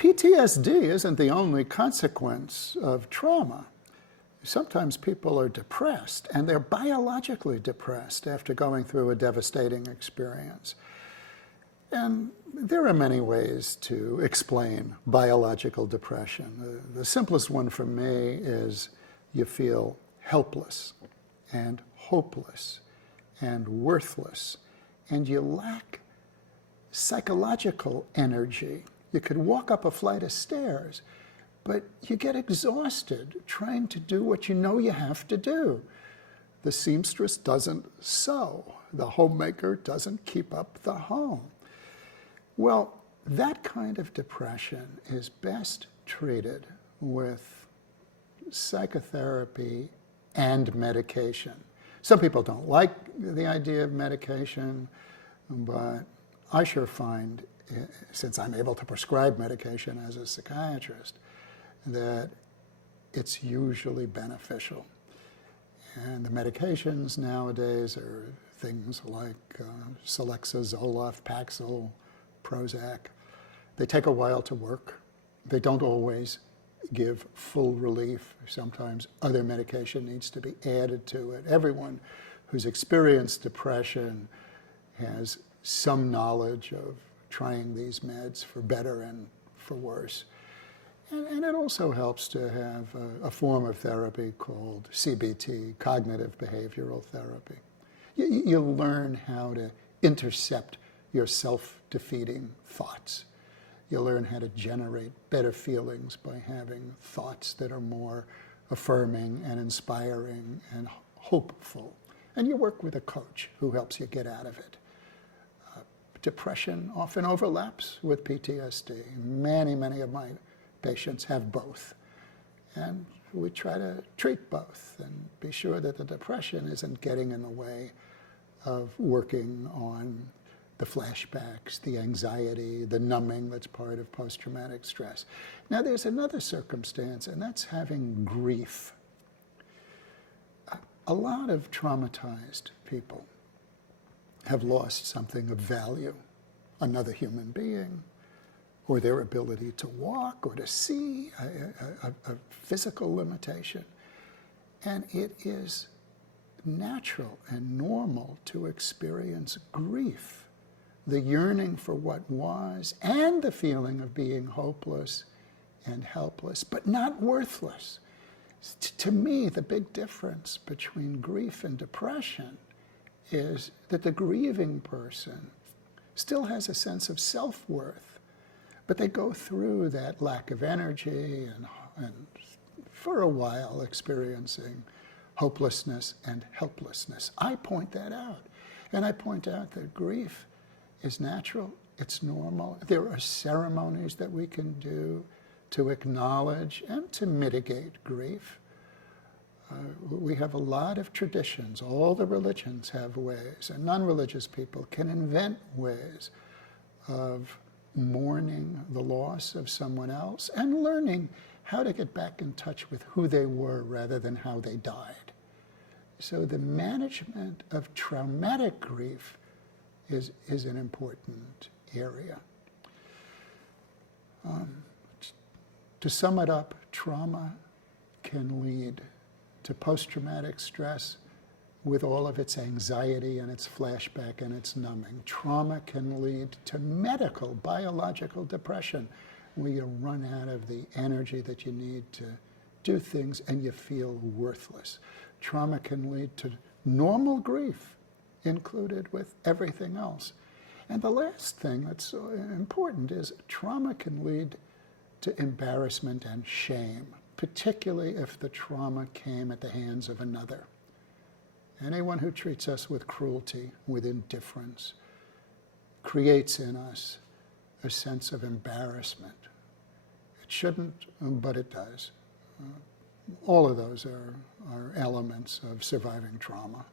PTSD isn't the only consequence of trauma. Sometimes people are depressed, and they're biologically depressed after going through a devastating experience. And there are many ways to explain biological depression. The simplest one for me is you feel helpless and hopeless and worthless, and you lack psychological energy. You could walk up a flight of stairs, but you get exhausted trying to do what you know you have to do. The seamstress doesn't sew. The homemaker doesn't keep up the home. Well, that kind of depression is best treated with psychotherapy and medication. Some people don't like the idea of medication, but I sure find, since I'm able to prescribe medication as a psychiatrist, that it's usually beneficial. And the medications nowadays are things like Celexa, Zoloft, Paxil, Prozac. They take a while to work. They don't always give full relief. Sometimes other medication needs to be added to it. Everyone who's experienced depression has some knowledge of trying these meds for better and for worse. And it also helps to have a form of therapy called CBT, cognitive behavioral therapy. You learn how to intercept your self-defeating thoughts. You learn how to generate better feelings by having thoughts that are more affirming and inspiring and hopeful. And you work with a coach who helps you get out of it. Depression often overlaps with PTSD. Many of my patients have both. And we try to treat both and be sure that the depression isn't getting in the way of working on the flashbacks, the anxiety, the numbing that's part of post-traumatic stress. Now there's another circumstance, and that's having grief. A lot of traumatized people have lost something of value, another human being, or their ability to walk or to see, a physical limitation. And it is natural and normal to experience grief, the yearning for what was, and the feeling of being hopeless and helpless, but not worthless. To me, the big difference between grief and depression is that the grieving person still has a sense of self-worth, but they go through that lack of energy and for a while experiencing hopelessness and helplessness. I point that out, and I point out that grief is natural, it's normal. There are ceremonies that we can do to acknowledge and to mitigate grief. We have a lot of traditions. All the religions have ways, and non-religious people can invent ways of mourning the loss of someone else and learning how to get back in touch with who they were rather than how they died. So the management of traumatic grief is an important area. To sum it up, trauma can lead to post-traumatic stress with all of its anxiety and its flashback and its numbing. Trauma can lead to medical, biological depression, where you run out of the energy that you need to do things and you feel worthless. Trauma can lead to normal grief, included with everything else. And the last thing that's important is trauma can lead to embarrassment and shame, particularly if the trauma came at the hands of another. Anyone who treats us with cruelty, with indifference, creates in us a sense of embarrassment. It shouldn't, but it does. All of those are elements of surviving trauma.